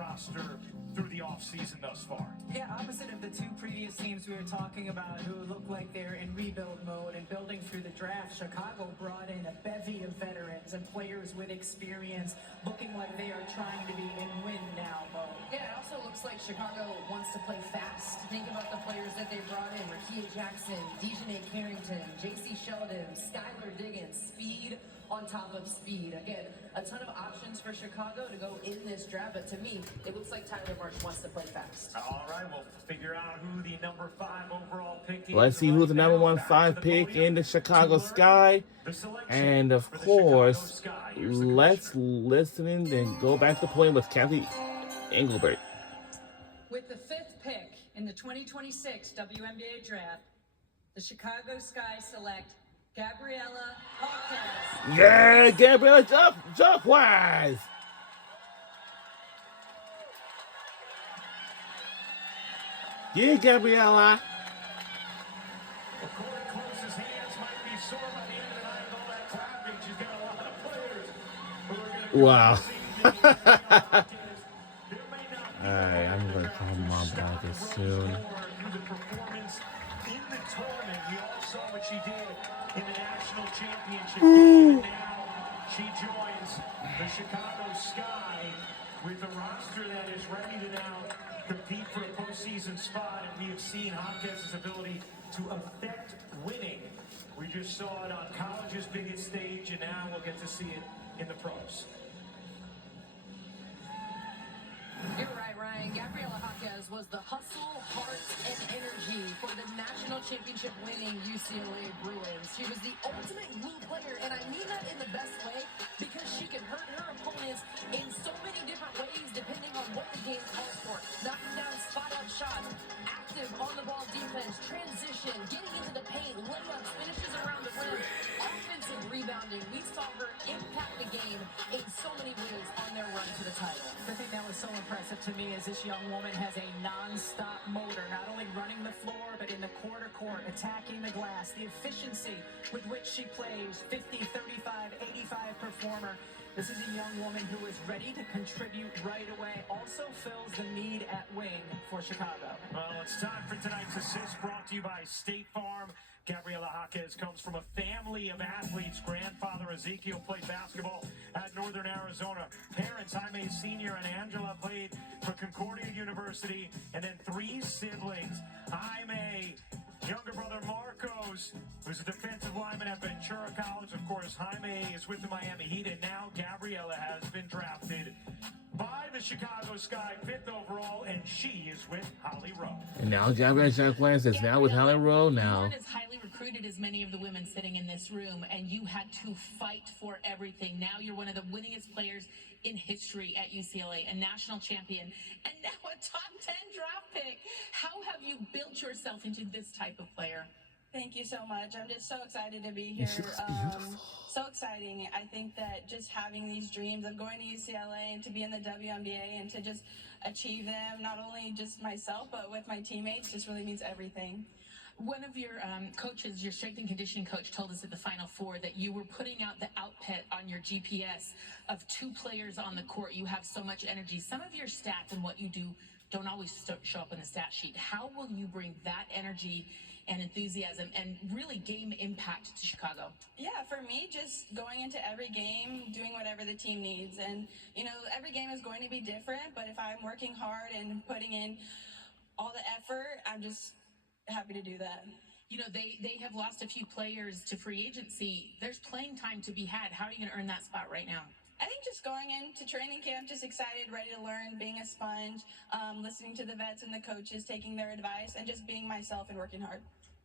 roster through the offseason thus far. Yeah, opposite of the two previous teams we were talking about who look like they're in rebuild mode and building through the draft, Chicago brought in a bevy of veterans and players with experience looking like they are trying to be in win-now mode. Yeah, it also looks like Chicago wants to play fast. Think about the players that they brought in: Gabriela Jacquez, Dejanay Carrington, J.C. Sheldon, Skylar Diggins. Speed on top of speed. Again, a ton of options for Chicago to go in this draft, but to me, it looks like Tyler Marsh wants to play fast. All right, we'll figure out who the number 5 overall pick is. Let's see who's the number 1 pick in the Chicago Sky. And of course, let's listen and go back to the podium with Kathy Engelbert. With the 5th pick in the 2026 WNBA draft, the Chicago Sky select Gabriela Jacquez. Yeah, Gabriela Jacquez. Yeah, Gabriela. Wow. Alright, I'm gonna call Mom about this soon. In the tournament, we all saw what she did in the national championship. And now she joins the Chicago Sky with a roster that is ready to now compete for a postseason spot. And we have seen Jacquez's ability to affect winning. We just saw it on college's biggest stage, and now we'll get to see it in the pros. You're right, Ryan. Gabriela Jacquez was the hustle, heart, and energy for the national championship winning UCLA Bruins. She was the ultimate glue player, and I mean that in the best way because she could hurt her opponents in so many different ways depending on what the game calls for. Knocking down spot-up shots, active on-the-ball defense, transition, getting into the paint, layups, finishes around the rim, offensive rebounding. We saw her impact the game in so many ways on their run to the title. The thing that was so impressive to me is this young woman has a non-stop motor, not only running the floor, but in the quarter-court, attacking the glass, the efficiency with which she plays, 50, 35, 85 performer. This is a young woman who is ready to contribute right away, also fills the need at wing for Chicago. Well, it's time for tonight's assist, brought to you by State Farm. Gabriela Jacquez comes from a family of athletes. Grandfather Ezekiel played basketball at Northern Arizona. Parents, Jaime Sr. and Angela, played for Concordia University. And then 3 siblings. Jaime, younger brother Marcos, who's a defensive lineman at Ventura College. Of course, Jaime is with the Miami Heat, and now Gabriela has been drafted by the Chicago Sky, 5th overall, and she is with Holly Rowe. And now Gabriela Jacquez is now with Holly Rowe now. You weren't as highly recruited as many of the women sitting in this room, and you had to fight for everything. Now you're one of the winningest players in history at UCLA, a national champion, and now a top 10 draft pick. How have you built yourself into this type of player? Thank you so much. I'm just so excited to be here. She looks beautiful. So exciting. I think that just having these dreams of going to UCLA and to be in the WNBA and to just achieve them, not only just myself, but with my teammates, just really means everything. One of your coaches, your strength and conditioning coach, told us at the Final Four that you were putting out the output on your GPS of 2 players on the court. You have so much energy. Some of your stats and what you do don't always show up on the stat sheet. How will you bring that energy and enthusiasm and really game impact to Chicago? Yeah, for me, just going into every game, doing whatever the team needs. And, you know, every game is going to be different, but if I'm working hard and putting in all the effort, I'm just happy to do that. You know, they have lost a few players to free agency. There's playing time to be had. How are you going to earn that spot right now? I think just going into training camp, just excited, ready to learn, being a sponge, listening to the vets and the coaches, taking their advice, and just being myself and working hard.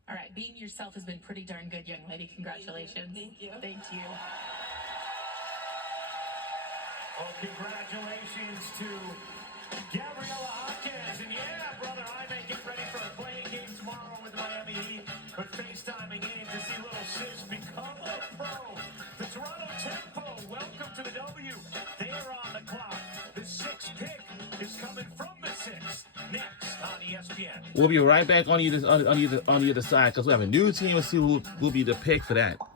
All right, being yourself has been pretty darn good, young lady. Congratulations. Thank you. Thank you. Well, congratulations to Gabriela Jacquez. And yeah, brother, I may get ready for a playing game tomorrow with the Miami Heat. But FaceTiming in to see little sis become a pro. The Toronto Tempo, welcome to the W. They are on the clock. The 6th pick is coming from the 6th. Next on ESPN. We'll be right back on either side because we have a new team and see who will be the pick for that.